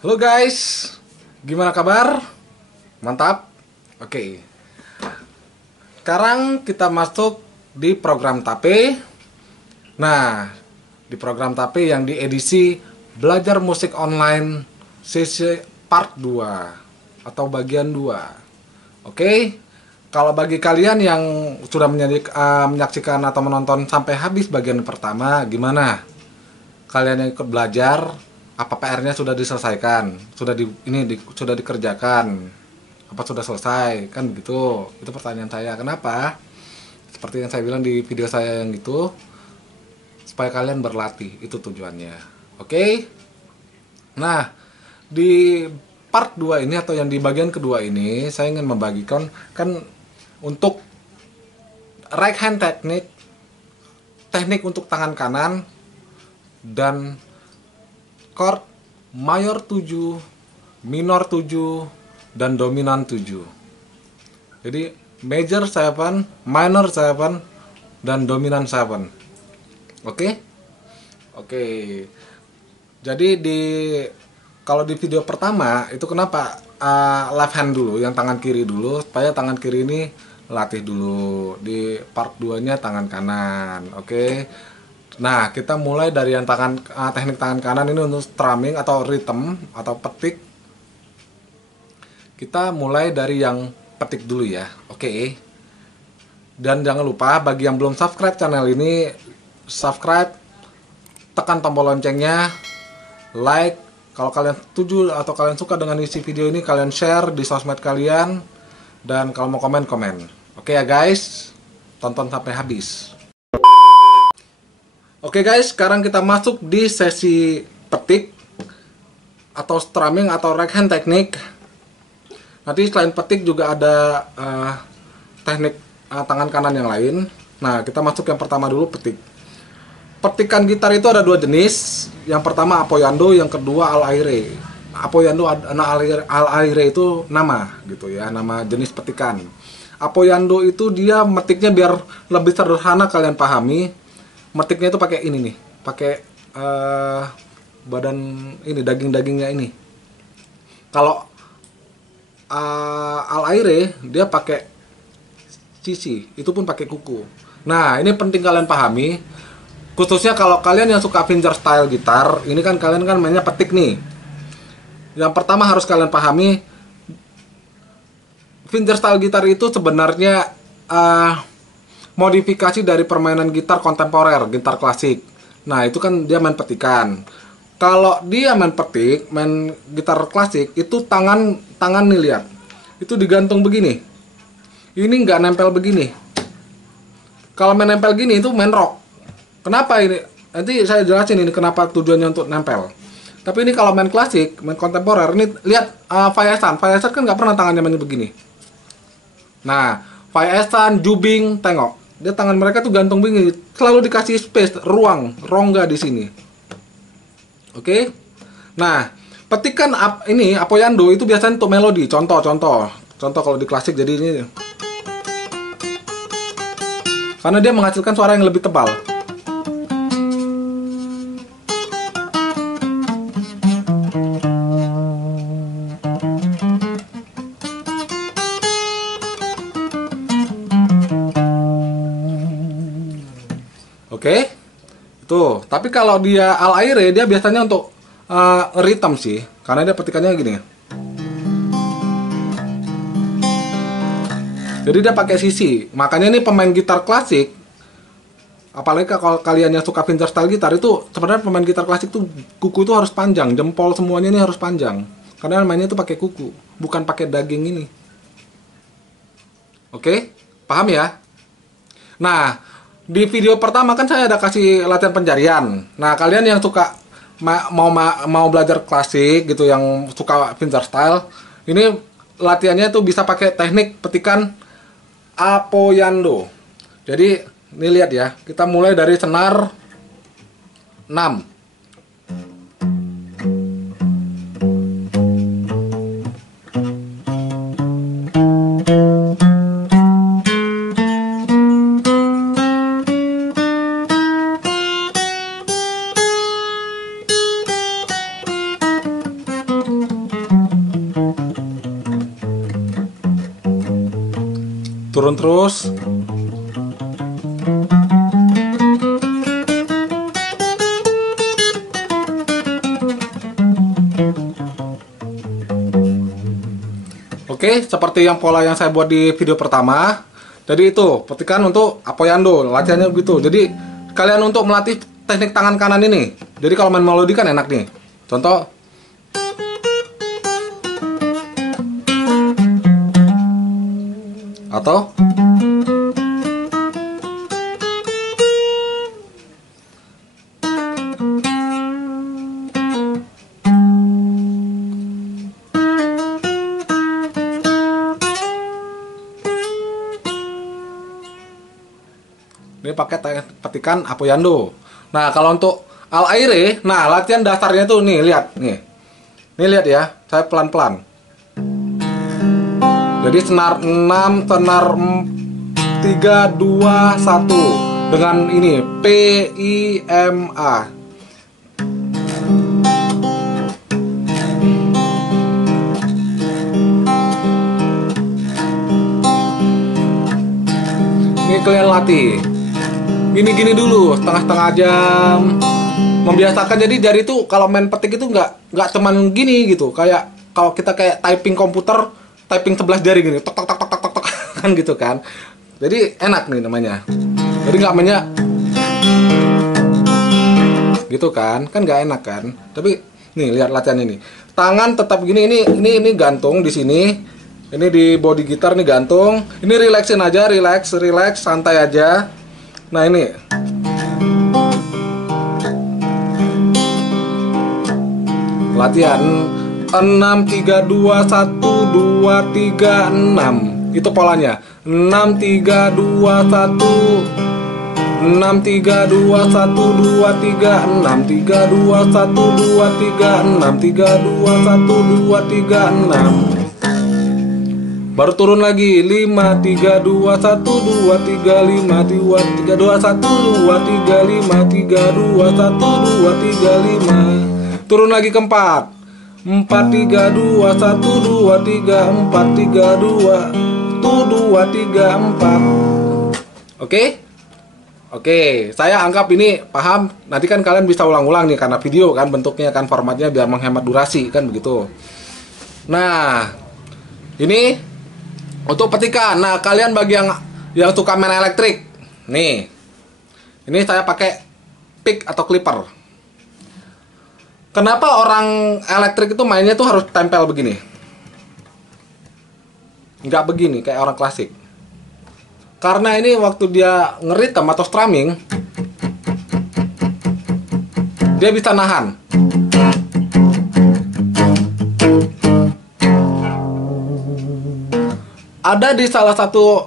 Halo guys, gimana kabar? Mantap? Oke. Sekarang kita masuk di program TAPE. Nah, di program TAPE yang di edisi Belajar Musik Online sesi part 2 atau bagian 2. Oke. Kalau bagi kalian yang sudah menyaksikan atau menonton sampai habis bagian pertama, gimana? Kalian yang ikut belajar, apa PR-nya sudah diselesaikan? Sudah dikerjakan? Apa sudah selesai? Kan gitu. Itu pertanyaan saya. Kenapa? Seperti yang saya bilang di video saya yang itu, supaya kalian berlatih. Itu tujuannya. Oke? Nah, di part 2 ini atau yang di bagian kedua ini, saya ingin membagikan kan untuk right hand teknik untuk tangan kanan dan chord mayor 7, minor 7, dan dominan 7. Jadi major 7, minor 7, dan dominan 7. Oke? Oke. Jadi kalau di video pertama itu kenapa left hand dulu, yang tangan kiri dulu, supaya tangan kiri ini latih dulu. Di part 2-nya tangan kanan. Oke. Nah, kita mulai dari yang teknik tangan kanan ini untuk strumming atau rhythm atau petik. Kita mulai dari yang petik dulu ya. Oke. Dan jangan lupa bagi yang belum subscribe channel ini, subscribe, tekan tombol loncengnya, like. Kalau kalian setuju atau kalian suka dengan isi video ini, kalian share di sosmed kalian. Dan kalau mau komen. Oke ya guys, tonton sampai habis. Oke guys, sekarang kita masuk di sesi petik atau strumming atau right hand teknik. Nanti selain petik juga ada teknik tangan kanan yang lain. Nah, kita masuk yang pertama dulu, petik. Petikan gitar itu ada dua jenis. Yang pertama apoyando, yang kedua al aire. Apoyando al aire itu nama gitu ya, nama jenis petikan. Apoyando itu dia metiknya biar lebih sederhana kalian pahami. Metiknya itu pakai ini nih, pakai badan ini, daging-dagingnya ini. Kalau al aire dia pakai sisi, itu pun pakai kuku. Nah, ini penting kalian pahami, khususnya kalau kalian yang suka fingerstyle gitar. Ini kan kalian kan mainnya petik nih. Yang pertama harus kalian pahami, fingerstyle gitar itu sebenarnya modifikasi dari permainan gitar kontemporer, gitar klasik. Nah, itu kan dia main petikan. Kalau dia main petik, main gitar klasik, itu tangan nih lihat. Itu digantung begini. Ini nggak nempel begini. Kalau main nempel gini itu main rock. Kenapa ini? Nanti saya jelasin ini kenapa tujuannya untuk nempel. Tapi ini kalau main klasik, main kontemporer, ini lihat Fayasan kan nggak pernah tangannya main begini. Nah, Fayasan, Jubing, tengok. Dia tangan mereka tuh gantung begini, selalu dikasih space, ruang, rongga di sini. Oke? Nah, petikan ini apoyando itu biasanya untuk melodi. Contoh kalau di klasik jadi ini. Karena dia menghasilkan suara yang lebih tebal. Oke, tuh. Tapi kalau dia al aire dia biasanya untuk rhythm sih, karena dia petikannya gini. Jadi dia pakai sisi. Makanya ini pemain gitar klasik, apalagi kalau kalian yang suka fingerstyle gitar, itu sebenarnya pemain gitar klasik tuh kuku itu harus panjang, jempol semuanya ini harus panjang, karena mainnya itu pakai kuku, bukan pakai daging ini. Oke, paham ya? Nah, di video pertama kan saya ada kasih latihan penjarian. Nah, kalian yang suka mau belajar klasik gitu, yang suka fingerstyle, ini latihannya tuh bisa pakai teknik petikan apoyando. Jadi, ini lihat ya, kita mulai dari senar 6. turun terus. Oke, seperti yang pola yang saya buat di video pertama. Jadi itu, petikan untuk apoyando, latihannya begitu. Jadi kalian untuk melatih teknik tangan kanan ini. Jadi kalau main melodi kan enak nih. Contoh. Atau ini pakai petikan apoyando. Nah, kalau untuk al aire, nah latihan dasarnya tuh nih, lihat nih. Nih lihat ya, saya pelan-pelan. Jadi senar 6, senar 3, 2, 1 dengan ini P I M A. Ini kalian latih. Gini-gini dulu, setengah-setengah jam. Membiasakan, jadi jari itu kalau main petik itu nggak cuman gini gitu. Kayak kalau kita kayak typing komputer, typing 11 jari gini, tok tok tok tok tok tok kan gitu kan. Jadi enak nih namanya. Jadi nggak banyak gitu kan nggak enak kan. Tapi nih lihat latihan ini. Tangan tetap gini, ini gantung di sini. Ini di body gitar nih gantung. Ini relaxin aja, relax, santai aja. Nah ini latihan 6, 3, 2, 1, 2, 3, 6. Itu polanya 6, 3, 2, 1 6, 3, 2, 1, 2, 3, 6 3, 2, 1, 2, 3, 6 3, 2, 1, 2, 3, 6. Baru turun lagi 5, 3, 2, 1, 2, 3, 5 2, 3, 2, 1, 2, 3, 5 3, 2, 1, 2, 3, 5. Turun lagi ke 4, 4, 3, 2, 1, 2, 3, 4 3, 2, 2, 3, 4. Oke? Oke, saya anggap ini paham. Nanti kan kalian bisa ulang-ulang nih karena video kan bentuknya kan, formatnya biar menghemat durasi kan begitu. Nah, ini untuk petikan. Nah, kalian bagi yang suka main elektrik, nih, ini saya pakai pick atau clipper. Kenapa orang elektrik itu mainnya tuh harus tempel begini? Nggak begini kayak orang klasik. Karena ini waktu dia ngeritem atau strumming, dia bisa nahan. Ada di salah satu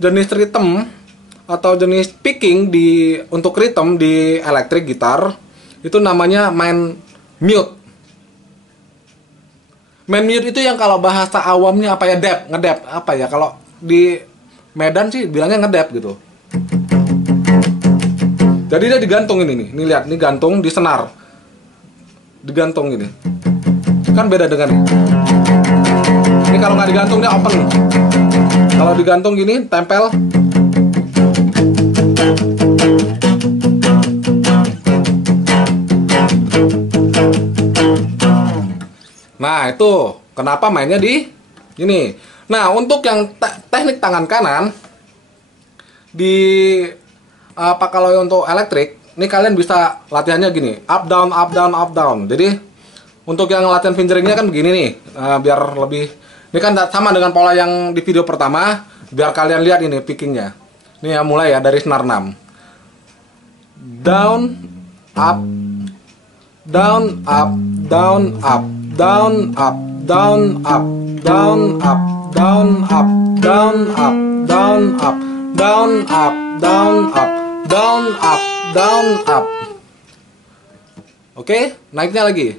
jenis rhythm atau jenis picking untuk rhythm di elektrik gitar, itu namanya main mute. Main mute itu yang kalau bahasa awamnya apa ya, ngedap apa ya, kalau di Medan sih bilangnya ngedap gitu. Jadi dia digantung ini nih. Nih lihat, ini gantung di senar. Digantung ini. Kan beda dengan ini. Ini kalau nggak digantung dia open. Kalau digantung gini, tempel. Nah, itu kenapa mainnya di ini. Nah, untuk yang teknik tangan kanan di kalau untuk elektrik, ini kalian bisa latihannya gini, up down up down up down. Jadi untuk yang latihan fingeringnya kan begini nih, biar lebih. Ini kan sama dengan pola yang di video pertama, biar kalian lihat ini pickingnya. Ini ya, mulai ya dari senar 6. Down, up, down, up, down, up, down, up, down, up, down, up, down, up, down, up, down, up, down, up, down, up, down, up, down, up. Oke, naiknya lagi.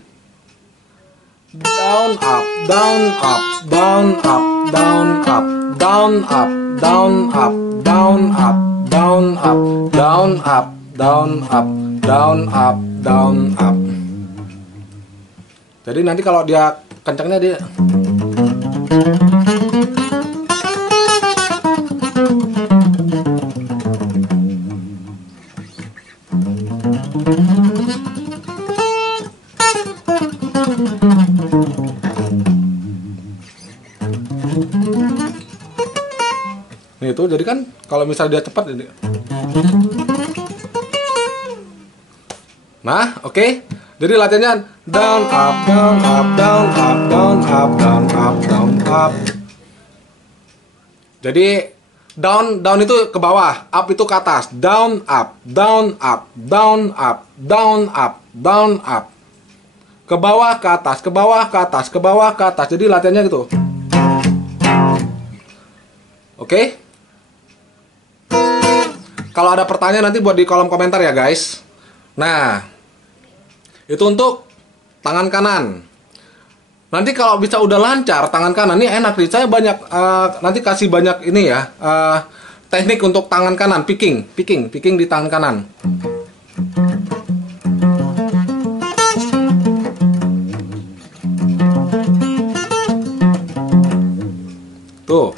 Down, up, down, up, down, up, down, up, down, up, down, up, down, up, down, up, down, up, down, up, down, up, down, up. Jadi nanti kalau dia kencangnya dia Jadi kan kalau misalnya dia cepat ini. Nah, oke. Jadi latihannya down up down up down up down up down up down up. Jadi down itu ke bawah, up itu ke atas. Down up, down up, down up, down up, down up. Ke bawah ke atas, ke bawah ke atas, ke bawah ke atas. Jadi latihannya gitu. Oke? Kalau ada pertanyaan nanti buat di kolom komentar ya guys. Nah, itu untuk tangan kanan. Nanti kalau bisa udah lancar tangan kanan, ini enak nih. Saya banyak nanti kasih banyak ini ya teknik untuk tangan kanan, picking di tangan kanan. Tuh.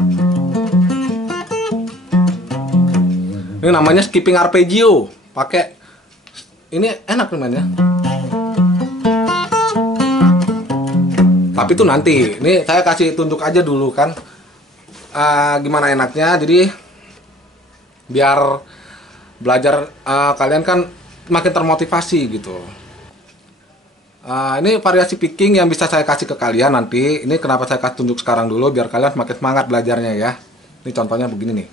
Ini namanya skipping arpeggio. Pakai ini enak nih mainnya. Tapi itu nanti. Ini saya kasih tunjuk aja dulu kan. Gimana enaknya. Jadi biar belajar kalian kan makin termotivasi gitu. Ini variasi picking yang bisa saya kasih ke kalian nanti. Ini kenapa saya kasih tunjuk sekarang dulu biar kalian makin semangat belajarnya ya. Ini contohnya begini nih.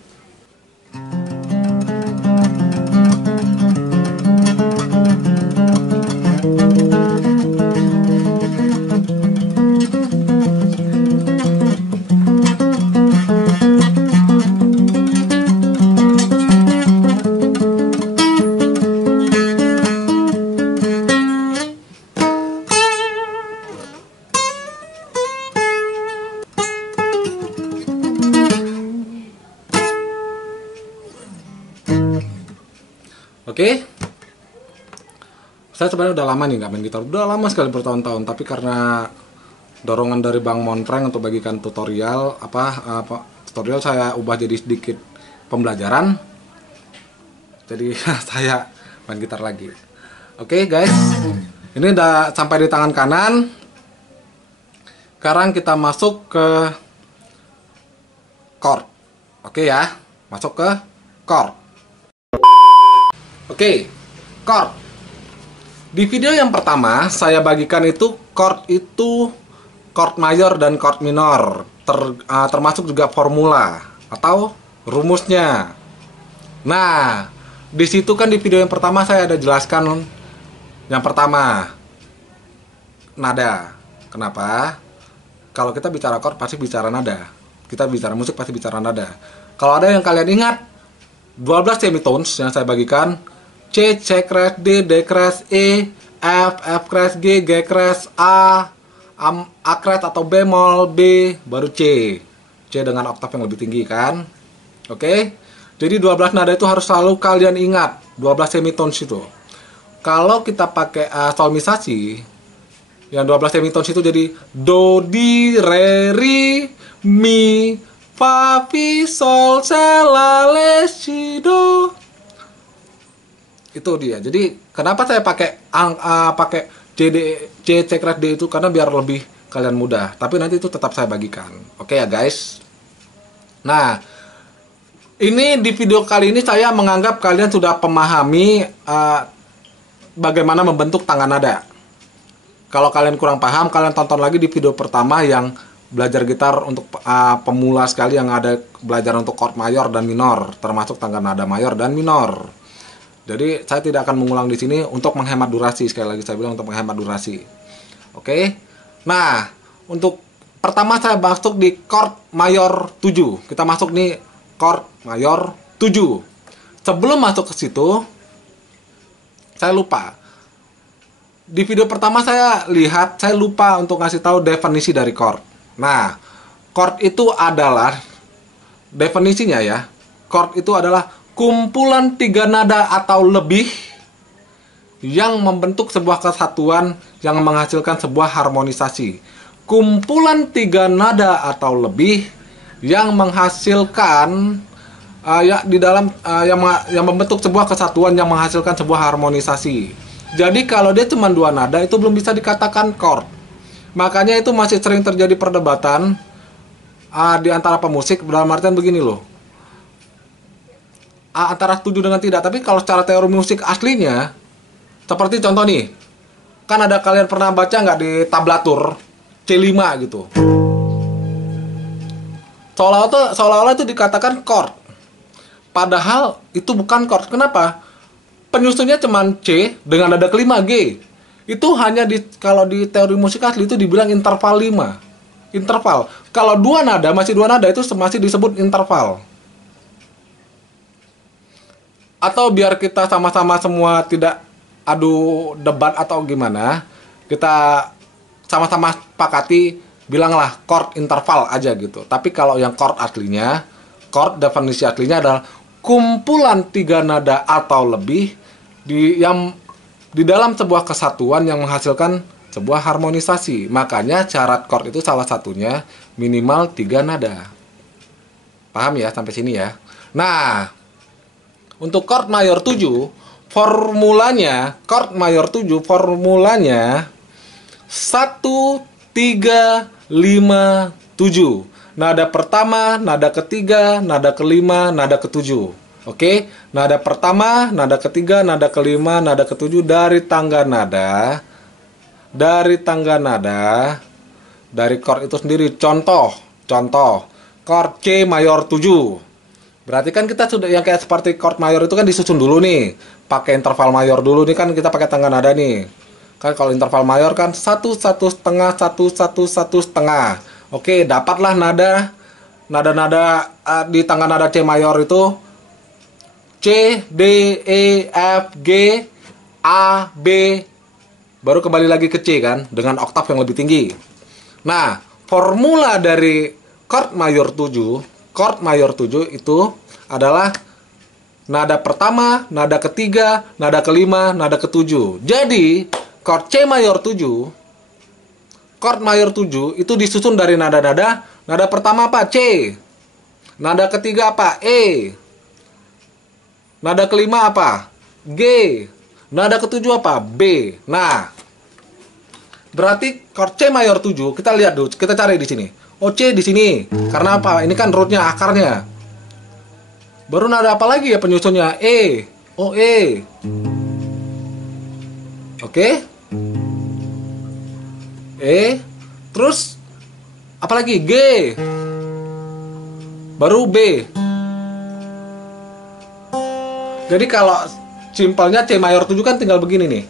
Oke, saya sebenarnya udah lama nih nggak main gitar, udah lama sekali bertahun-tahun. Tapi karena dorongan dari Bang Monfreng untuk bagikan tutorial, tutorial saya ubah jadi sedikit pembelajaran. Jadi saya main gitar lagi. Oke guys, ini udah sampai di tangan kanan. Sekarang kita masuk ke chord. Oke ya, masuk ke chord. Oke, chord. Di video yang pertama saya bagikan itu chord mayor dan chord minor, termasuk juga formula atau rumusnya. Nah, di situ kan di video yang pertama saya ada jelaskan yang pertama nada. Kenapa? Kalau kita bicara chord pasti bicara nada. Kita bicara musik pasti bicara nada. Kalau ada yang kalian ingat 12 semitones yang saya bagikan, C, C crash, D, D crash, E, F, F crash, G, G crash, A crash atau bemol, B, baru C. C dengan oktav yang lebih tinggi kan. Oke. Jadi 12 nada itu harus selalu kalian ingat. 12 semitones itu. Kalau kita pakai solmisasi, yang 12 semitones itu jadi Do, Di, Re, Ri, Mi, Fa, Fi, Sol, Se, La, Le, Si, Do. Itu dia. Jadi kenapa saya pakai C, C crash, D itu karena biar lebih kalian mudah. Tapi nanti itu tetap saya bagikan. Oke ya guys. Nah, ini di video kali ini saya menganggap kalian sudah memahami bagaimana membentuk tangan nada. Kalau kalian kurang paham, kalian tonton lagi di video pertama yang belajar gitar untuk pemula sekali, yang ada belajar untuk chord mayor dan minor, termasuk tangan nada mayor dan minor. Jadi saya tidak akan mengulang di sini untuk menghemat durasi. Sekali lagi saya bilang untuk menghemat durasi. Oke. Nah, untuk pertama saya masuk di chord mayor 7. Kita masuk nih chord mayor 7. Sebelum masuk ke situ, saya lupa. Di video pertama saya lupa untuk ngasih tahu definisi dari chord. Nah, chord itu adalah definisinya ya. Chord itu adalah kumpulan 3 nada atau lebih yang membentuk sebuah kesatuan yang menghasilkan sebuah harmonisasi. Kumpulan 3 nada atau lebih yang menghasilkan yang membentuk sebuah kesatuan yang menghasilkan sebuah harmonisasi. Jadi kalau dia cuma 2 nada itu belum bisa dikatakan chord. Makanya itu masih sering terjadi perdebatan di antara pemusik, dalam artian begini loh. antara setuju dengan tidak. Tapi kalau secara teori musik aslinya, seperti contoh nih, kan ada, kalian pernah baca nggak di tablatur C5 gitu, seolah-olah itu dikatakan chord, padahal itu bukan chord. Kenapa? Penyusunnya cuman C dengan nada kelima G. Itu hanya kalau di teori musik asli itu dibilang interval 5. Interval. Kalau dua nada, masih dua nada, itu masih disebut interval. Atau biar kita sama-sama semua tidak adu debat atau gimana, kita sama-sama sepakati, bilanglah chord interval aja gitu. Tapi kalau yang chord aslinya, chord definisi aslinya adalah kumpulan 3 nada atau lebih di dalam sebuah kesatuan yang menghasilkan sebuah harmonisasi. Makanya syarat chord itu salah satunya minimal 3 nada. Paham ya sampai sini ya? Nah, untuk chord mayor 7, formulanya, chord mayor 7 formulanya 1, 3, 5, 7. Nada pertama, nada ketiga, nada kelima, nada ketujuh. Oke, nada pertama, nada ketiga, nada kelima, nada ketujuh dari tangga nada. Dari chord itu sendiri. Contoh, chord C mayor 7. Berarti kan kita sudah yang kayak seperti chord mayor itu kan disusun dulu nih. Pakai interval mayor dulu nih, kan kita pakai tangga nada nih. Kan kalau interval mayor kan 1, 1 setengah, 1, 1, 1 setengah. Oke, dapatlah nada di tangga nada C mayor itu C, D, E, F, G, A, B. Baru kembali lagi ke C kan, dengan oktav yang lebih tinggi. Nah, formula dari chord mayor 7 itu adalah nada pertama, nada ketiga, nada kelima, nada ketujuh. Jadi, chord C mayor 7, chord mayor 7 itu disusun dari nada-nada. Nada pertama apa? C. Nada ketiga apa? E. Nada kelima apa? G. Nada ketujuh apa? B. Nah, berarti chord C mayor 7, kita lihat dulu, kita cari di sini. Oh, C di sini. Karena apa? Ini kan rootnya, akarnya. Baru nada apa lagi ya penyusunnya? E. Oh, E. Oke. E. Terus apa lagi? G. Baru B. Jadi kalau simpelnya C mayor 7 kan tinggal begini nih.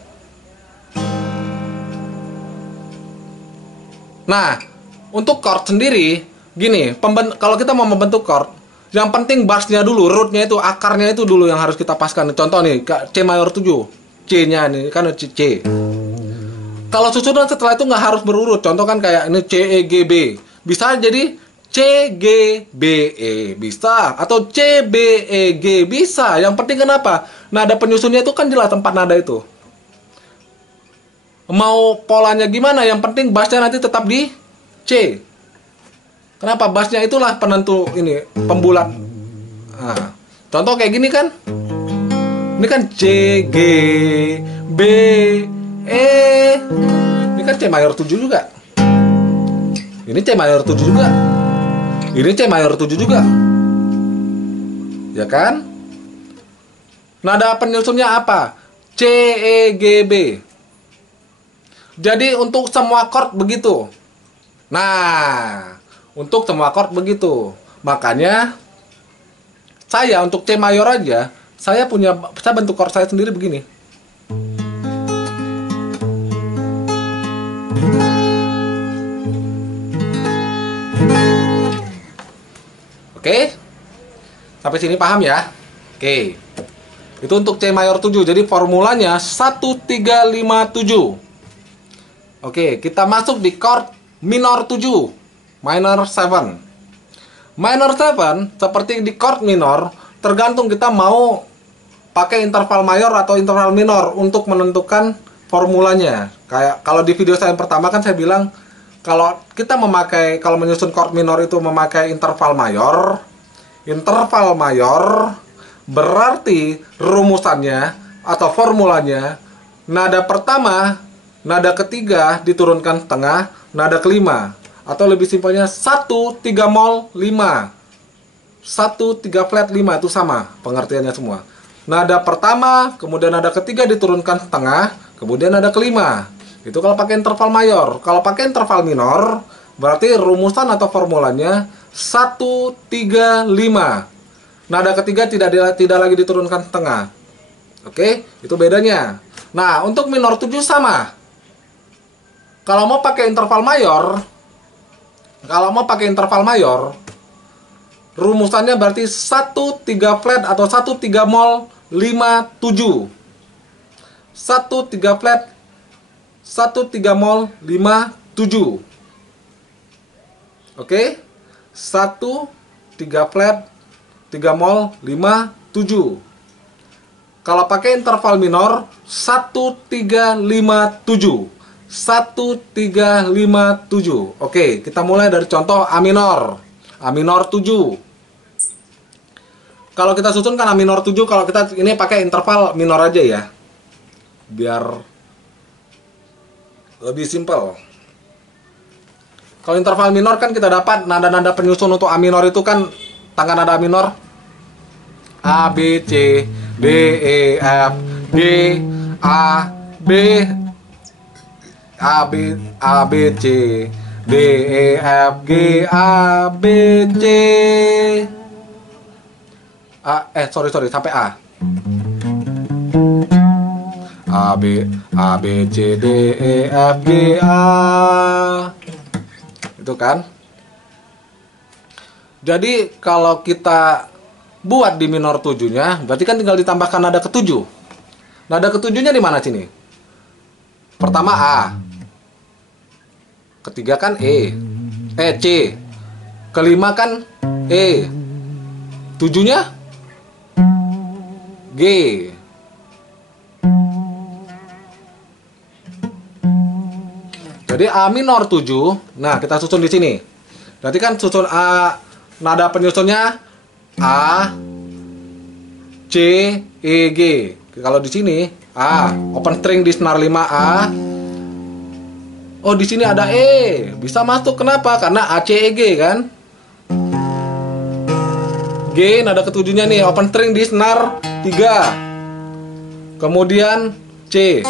Nah, untuk chord sendiri gini, kalau kita mau membentuk chord, yang penting bassnya dulu, rootnya itu, akarnya itu dulu yang harus kita paskan. Contoh nih, C mayor 7, C-nya nih kan C. Kalau susunan setelah itu nggak harus berurut. Contoh kan kayak ini C, E, G, B. Bisa jadi C, G, B, E. Bisa. Atau C, B, E, G. Bisa. Yang penting kenapa? Nada penyusunnya itu kan jelas tempat nada itu. Mau polanya gimana? Yang penting bassnya nanti tetap di C. Kenapa? Bassnya itulah penentu ini, pembulat. Nah, contoh kayak gini kan? Ini kan C, G, B, E. Ini kan C mayor 7 juga. Ini C mayor 7 juga. Ini C mayor 7 juga. Ya kan? Nada penyusunnya apa? C, E, G, B. Jadi untuk semua chord begitu. Nah, untuk semua chord begitu. Makanya saya untuk C mayor aja, saya bentuk chord saya sendiri begini. Oke? Sampai sini paham ya? Oke. Itu untuk C mayor 7. Jadi formulanya 1, 3, 5, 7. Oke, kita masuk di chord minor 7. Minor 7. Minor 7 seperti di chord minor, tergantung kita mau pakai interval mayor atau interval minor untuk menentukan formulanya. Kayak kalau di video saya yang pertama kan saya bilang kalau menyusun chord minor itu memakai interval mayor berarti rumusannya atau formulanya nada pertama, nada ketiga diturunkan setengah, nada kelima, atau lebih simpelnya 1, 3 mol 5. 1, 3 flat, 5 itu sama pengertiannya semua. Nada pertama, kemudian nada ketiga diturunkan tengah, kemudian nada kelima. Itu kalau pakai interval mayor. Kalau pakai interval minor, berarti rumusan atau formulanya 1, 3, 5. Nada ketiga tidak lagi diturunkan tengah. Oke, itu bedanya. Nah, untuk minor 7 sama. Kalau mau pakai interval mayor, rumusannya berarti 1, 3 flat atau 1, 3 mol, 5, 7. 1, 3 flat, 1, 3 mol, 5, 7. Oke? 1, 3 flat, 3 mol, 5, 7. Kalau pakai interval minor 1, 3, 5, 7. 1, 3, 5, 7. Oke, kita mulai dari contoh A minor. A minor 7. Kalau kita susunkan A minor 7, kalau kita ini pakai interval minor aja ya. Biar lebih simpel. Kalau interval minor kan kita dapat nada-nada penyusun untuk A minor itu kan tangga nada A minor. A, B, C, D, E, F, G, A, B, A, B, A, B, C, D, E, F, G, A, B, C. Sorry, sampai A. A, B, C, D, E, F, G, A. Itu kan. Jadi kalau kita buat di minor 7-nya, berarti kan tinggal ditambahkan nada ketujuh. Nada ketujuhnya di mana sini? Pertama A. Ketiga kan E. C. Kelima kan E. Tujuhnya G. Jadi A minor 7. Nah, kita susun di sini. Berarti kan susun A, nada penyusunnya A, C, E, G. Kalau di sini A, open string di senar 5A. Oh, di sini ada E. Bisa masuk, kenapa? Karena A, C, E, G kan. G, nada ketujuhnya nih, open string di senar 3. Kemudian C.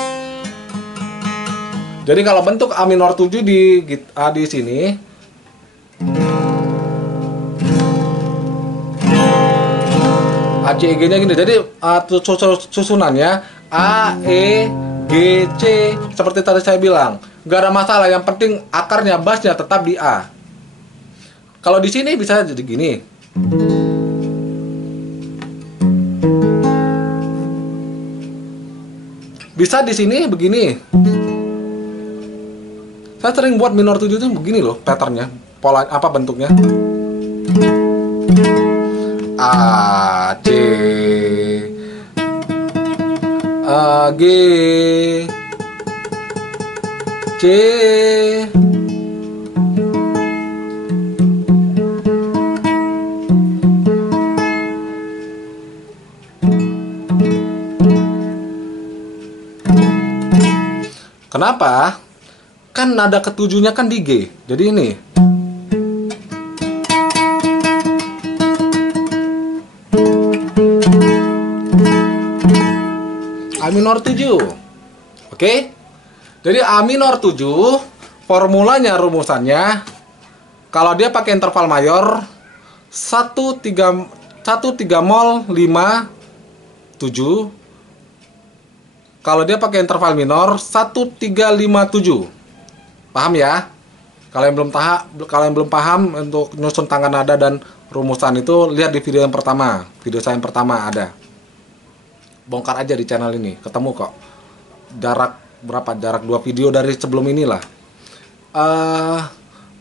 Jadi kalau bentuk A minor 7 di sini, A, C, E, G nya gini. Jadi susunannya A, E, G, C. Seperti tadi saya bilang, nggak ada masalah. Yang penting akarnya, bassnya tetap di A. Kalau di sini bisa jadi gini. Bisa di sini begini. Saya sering buat minor 7 itu begini loh, patternnya, pola apa bentuknya. A, C, A, G, C. Kenapa? Kan nada ketujuhnya kan di G. Jadi ini. A minor 7. Oke? Jadi A minor 7 formulanya, rumusannya kalau dia pakai interval mayor 1, 3 mol 5 7. Kalau dia pakai interval minor 1, 3, 5, 7. Paham ya? Kalau yang belum paham untuk nyusun tangga nada dan rumusan itu, lihat di video yang pertama. Video saya yang pertama ada. Bongkar aja di channel ini, ketemu kok. Jarak berapa? Jarak 2 video dari sebelum inilah.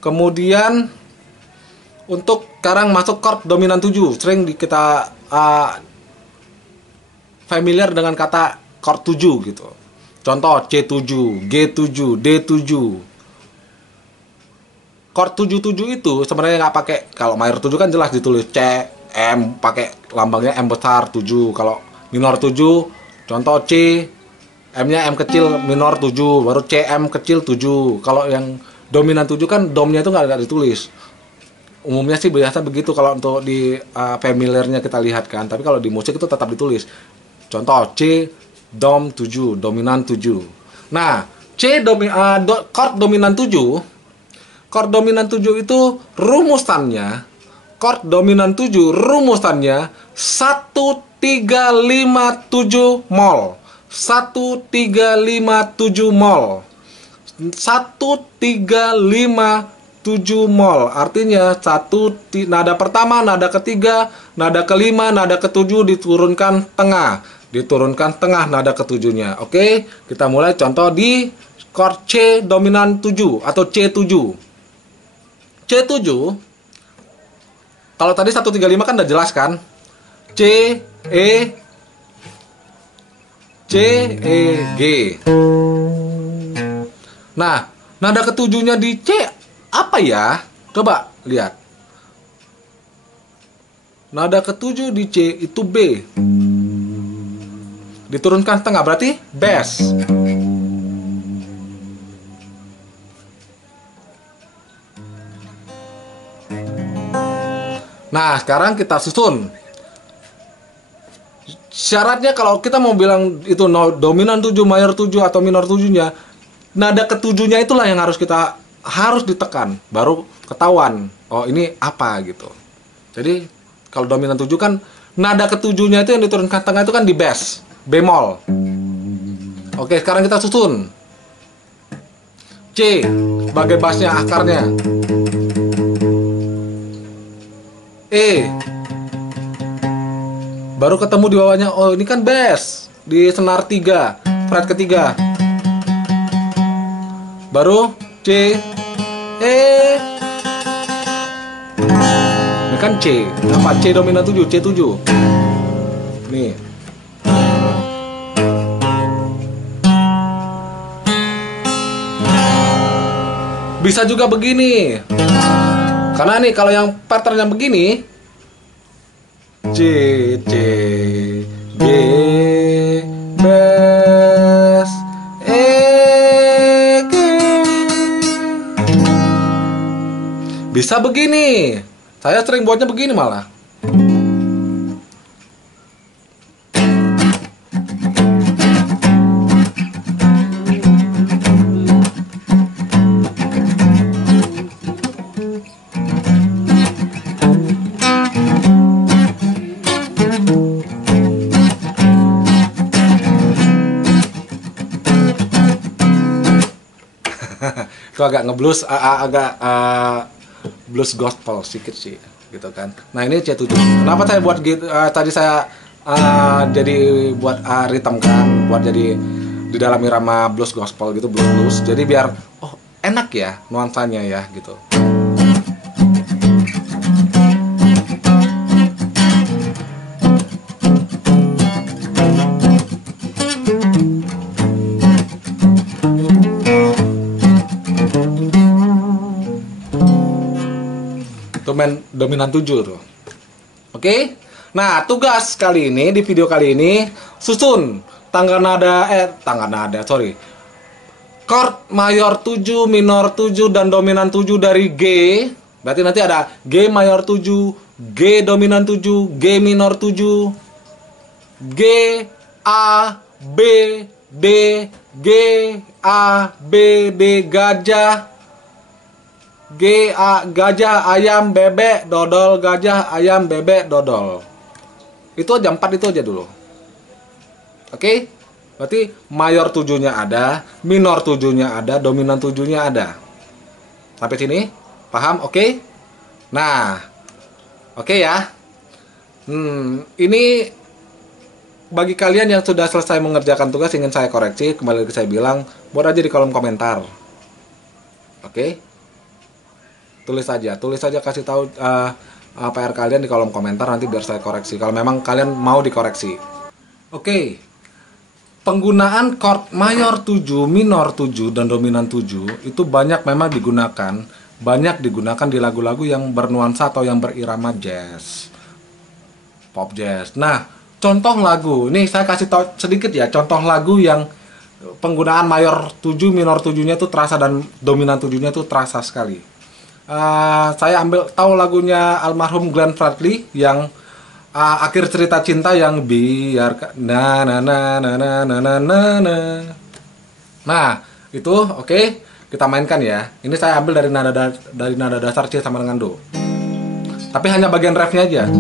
Kemudian untuk sekarang masuk chord dominan 7. Sering kita familiar dengan kata chord 7 gitu. Contoh C7, G7, D7. Chord 77 itu sebenarnya nggak pakai. Kalau mayor 7 kan jelas ditulis C, M, pakai lambangnya M besar 7. Kalau minor 7, contoh C, M-nya M kecil minor 7, baru C, M kecil 7. Kalau yang dominan 7 kan domnya itu nggak ditulis. Umumnya sih biasa begitu kalau untuk di familiarnya kita lihat kan. Tapi kalau di musik itu tetap ditulis. Contoh C dom 7, dominan 7. Nah, chord dominan 7, chord dominan 7 itu rumusannya, chord dominan 7 rumusannya 1357 mol. 1357 mol. 1357 mol. Artinya nada pertama, nada ketiga, nada kelima, nada ketujuh diturunkan tengah. Diturunkan tengah nada ketujuhnya. Oke, kita mulai contoh di chord C dominan 7 atau C7. C7 kalau tadi 135 kan udah jelas kan? C E G. Nah, nada ketujuhnya di C apa ya? Coba lihat. Nada ketujuh di C itu B. Diturunkan tengah berarti bass. Nah, sekarang kita susun. Syaratnya kalau kita mau bilang itu dominan 7, mayor 7 atau minor 7-nya, nada ketujuhnya itulah yang harus ditekan, baru ketahuan. Oh, ini apa gitu. Jadi, kalau dominan 7 kan nada ketujuhnya itu yang diturunkan tengah itu kan di bass, bemol. Oke, sekarang kita susun. C sebagai bassnya, akarnya. E baru ketemu di bawahnya. Oh, ini kan bass di senar 3, fret ketiga. Baru C E. Ini kan C. Apa? C dominan 7, C7. Nih. Bisa juga begini. Karena nih kalau yang pattern yang begini C C G bass E G. Bisa begini. Saya sering buatnya begini malah. Itu agak ngeblues, blues gospel sedikit sih, gitu kan. Nah, ini C7. Kenapa saya buat gitu? Tadi saya jadi buat rhythm kan, buat jadi di dalam irama blues gospel gitu, blues. Jadi biar enak ya nuansanya ya gitu. Dominan 7 tuh. Oke? Nah, tugas kali ini di video kali ini susun tangga nada chord mayor 7, minor 7 dan dominan 7 dari G. Berarti nanti ada G mayor 7, G dominan 7, G minor 7, G A B D, G A B D gajah, G A gajah, ayam, bebek, dodol, gajah, ayam, bebek, dodol. Itu aja 4 itu aja dulu. Oke? Berarti mayor 7-nya ada, minor 7-nya ada, dominan 7-nya ada. Sampai sini? Paham? Oke? Nah, oke ya. Ini bagi kalian yang sudah selesai mengerjakan tugas ingin saya koreksi, kembali lagi saya bilang, buat aja di kolom komentar. Oke? Tulis aja kasih tahu PR kalian di kolom komentar, nanti biar saya koreksi kalau memang kalian mau dikoreksi. Oke. Penggunaan chord mayor 7, minor 7 dan dominan 7 itu memang banyak digunakan di lagu-lagu yang bernuansa atau yang berirama jazz, pop jazz. Nah, contoh lagu ini saya kasih tahu sedikit ya, contoh lagu yang penggunaan mayor 7, minor 7-nya itu terasa dan dominan 7-nya itu terasa sekali. saya ambil tahu lagunya almarhum Glenn Fredly yang akhir cerita cinta yang biar na na na na na na na na na. Nah, itu oke, kita mainkan ya. Ini saya ambil dari nada dasar C sama dengan do. Tapi hanya bagian refnya aja.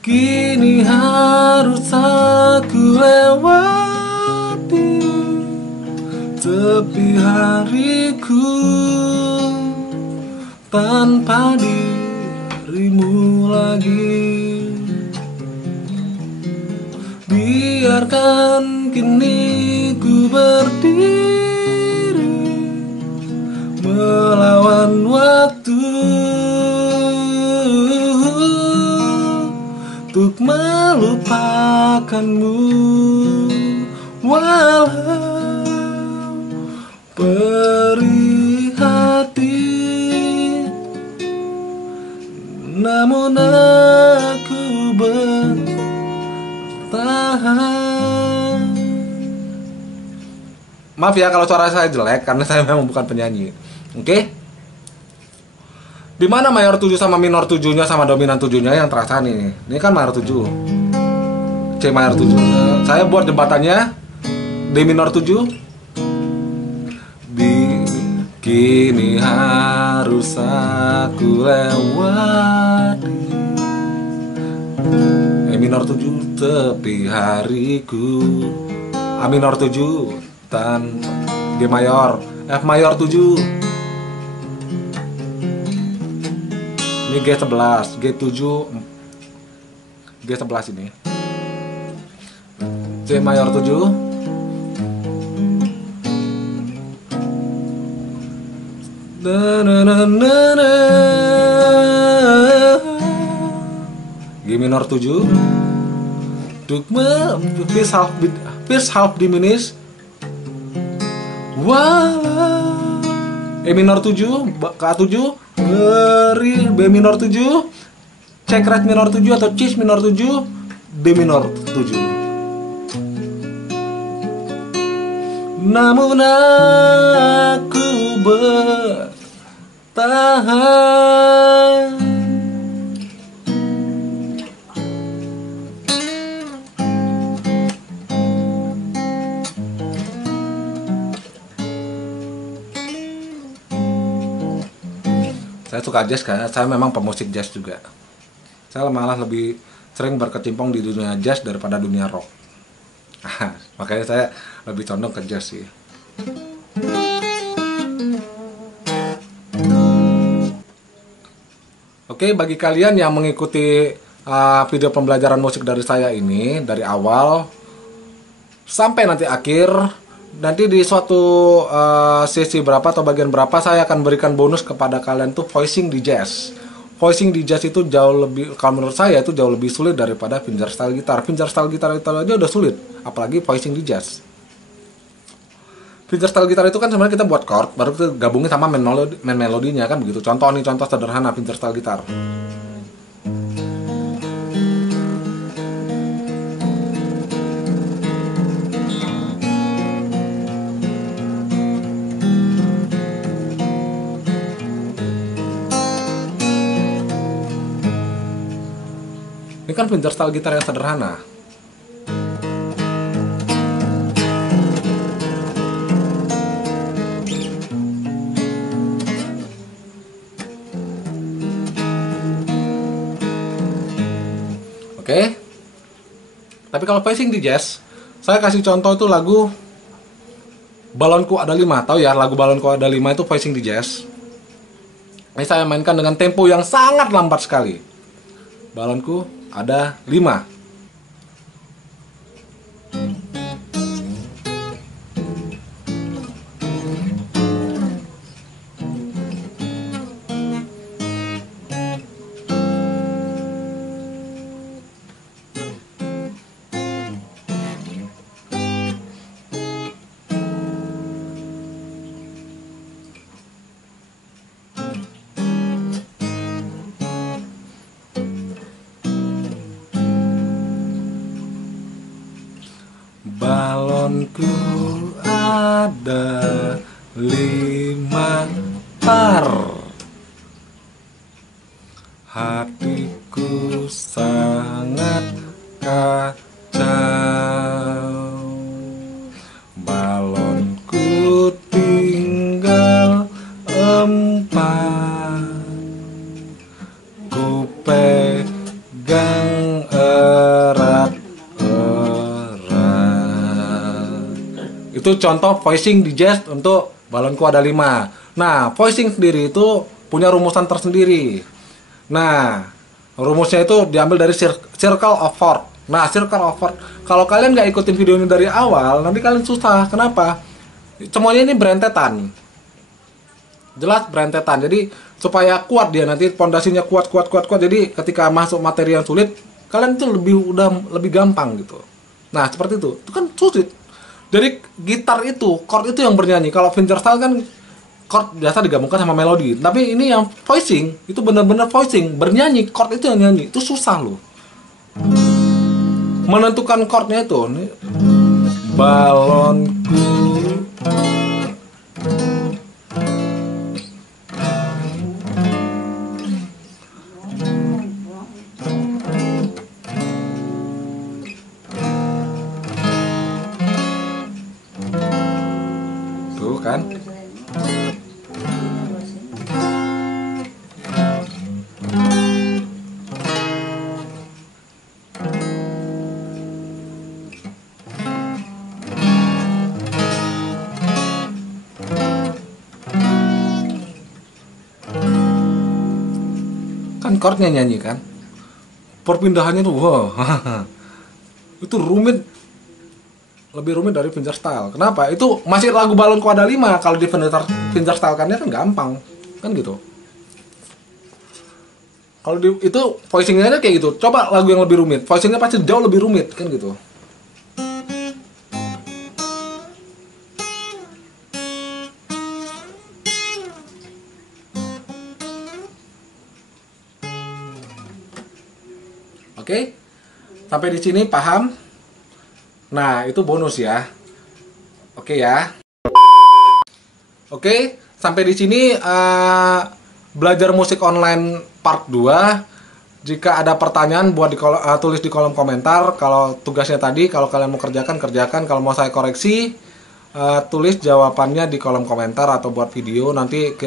Kini harus aku lewati tepi hariku tanpa dirimu lagi. Biarkan kini ku berdiri melawan waktu untuk melupakanmu, walau perih hati, namun aku bertahan. Maaf ya kalau suara saya jelek karena saya memang bukan penyanyi. Oke? Di mana mayor 7 sama minor 7-nya sama dominan 7-nya yang terasa nih. Ini kan mayor 7. C mayor 7. Saya buat jembatannya D minor 7. Kini harus aku lewati E minor 7 tepi hariku. A minor 7 dan G mayor, F mayor 7. Ini G11, G7, G11 ini. C mayor 7. G minor 7. First half diminished. E minor 7, K7, B minor 7, C crash minor 7 atau cis minor 7, D minor 7. Namun aku bertahan. Saya suka jazz karena saya memang pemusik jazz juga. Saya malah lebih sering berkecimpung di dunia jazz daripada dunia rock. Makanya saya lebih condong ke jazz sih. Oke, bagi kalian yang mengikuti video pembelajaran musik dari saya ini dari awal sampai nanti akhir, nanti di suatu sesi berapa atau bagian berapa saya akan berikan bonus kepada kalian tuh voicing di jazz. Voicing di jazz itu jauh lebih, kalau menurut saya itu jauh lebih sulit daripada fingerstyle gitar. Fingerstyle gitar itu aja udah sulit, apalagi voicing di jazz. Fingerstyle gitar itu kan sebenarnya kita buat chord, baru kita gabungin sama main melodinya kan begitu. Contoh nih, contoh sederhana fingerstyle gitar. Ini kan fingerstyle gitar yang sederhana. Oke. Tapi kalau voicing di jazz, saya kasih contoh itu lagu Balonku Ada 5. Tahu ya lagu Balonku Ada 5 itu voicing di jazz. Ini saya mainkan dengan tempo yang sangat lambat sekali. Balonku ada 5. Balonku ada 5 tar, hatiku sangat kacau. Balonku tinggal 4, ku pegang erat-erat. Itu contoh voicing di jazz untuk balonku ada 5. Nah, voicing sendiri itu punya rumusan tersendiri. Nah, rumusnya itu diambil dari circle of four. Nah, circle of four, kalau kalian nggak ikutin video ini dari awal, nanti kalian susah. Kenapa? Semuanya ini berentetan. Jelas berentetan. Jadi supaya kuat dia, nanti pondasinya kuat. Jadi ketika masuk materi yang sulit, kalian itu lebih gampang gitu. Nah, seperti itu. Itu kan sulit. Jadi gitar itu, chord itu yang bernyanyi. Kalau fingerstyle kan chord biasa digabungkan sama melodi. Tapi ini yang voicing, itu benar-benar voicing, bernyanyi, chord itu yang nyanyi. Itu susah loh. Menentukan chordnya itu, nih, balonku. Tuh kan. Kan chordnya nyanyi kan. Perpindahannya tuh wow. Itu rumit. Lebih rumit dari fingerstyle. Kenapa? Itu masih lagu balonku ada 5. Kalau di fingerstyle kan gampang. Kan gitu. Kalau itu voicingnya kayak gitu. Coba lagu yang lebih rumit. Voicingnya pasti jauh lebih rumit kan gitu. Oke? Sampai di sini paham? Nah, itu bonus ya. Oke ya. Oke, sampai di sini belajar musik online part 2. Jika ada pertanyaan buat tulis di kolom komentar. Kalau tugasnya tadi, kalau kalian mau kerjakan. Kalau mau saya koreksi, tulis jawabannya di kolom komentar atau buat video. Nanti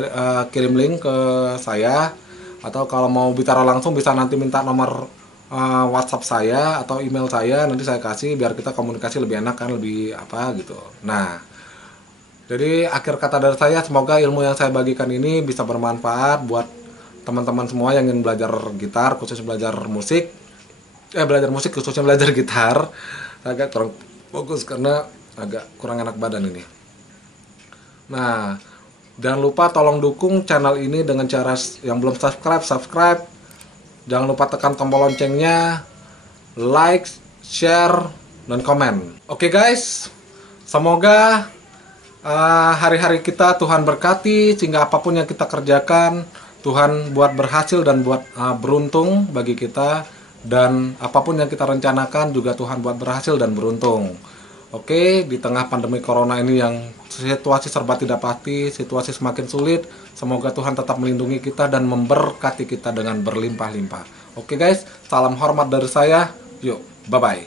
kirim link ke saya. Atau kalau mau bicara langsung bisa nanti minta nomor WhatsApp saya atau email saya, nanti saya kasih biar kita komunikasi lebih enak kan, lebih apa gitu. Nah, jadi akhir kata dari saya, semoga ilmu yang saya bagikan ini bisa bermanfaat buat teman-teman semua yang ingin belajar gitar, khususnya belajar musik khususnya belajar gitar. Saya agak kurang fokus karena agak kurang enak badan ini. Nah, jangan lupa tolong dukung channel ini dengan cara yang belum subscribe. Jangan lupa tekan tombol loncengnya, like, share, dan komen. Oke guys, semoga hari-hari kita Tuhan berkati, sehingga apapun yang kita kerjakan, Tuhan buat berhasil dan buat beruntung bagi kita. Dan apapun yang kita rencanakan juga Tuhan buat berhasil dan beruntung. Oke, di tengah pandemi corona ini yang situasi serba tidak pasti, situasi semakin sulit, semoga Tuhan tetap melindungi kita dan memberkati kita dengan berlimpah-limpah. Oke guys, salam hormat dari saya. Yuk, bye-bye.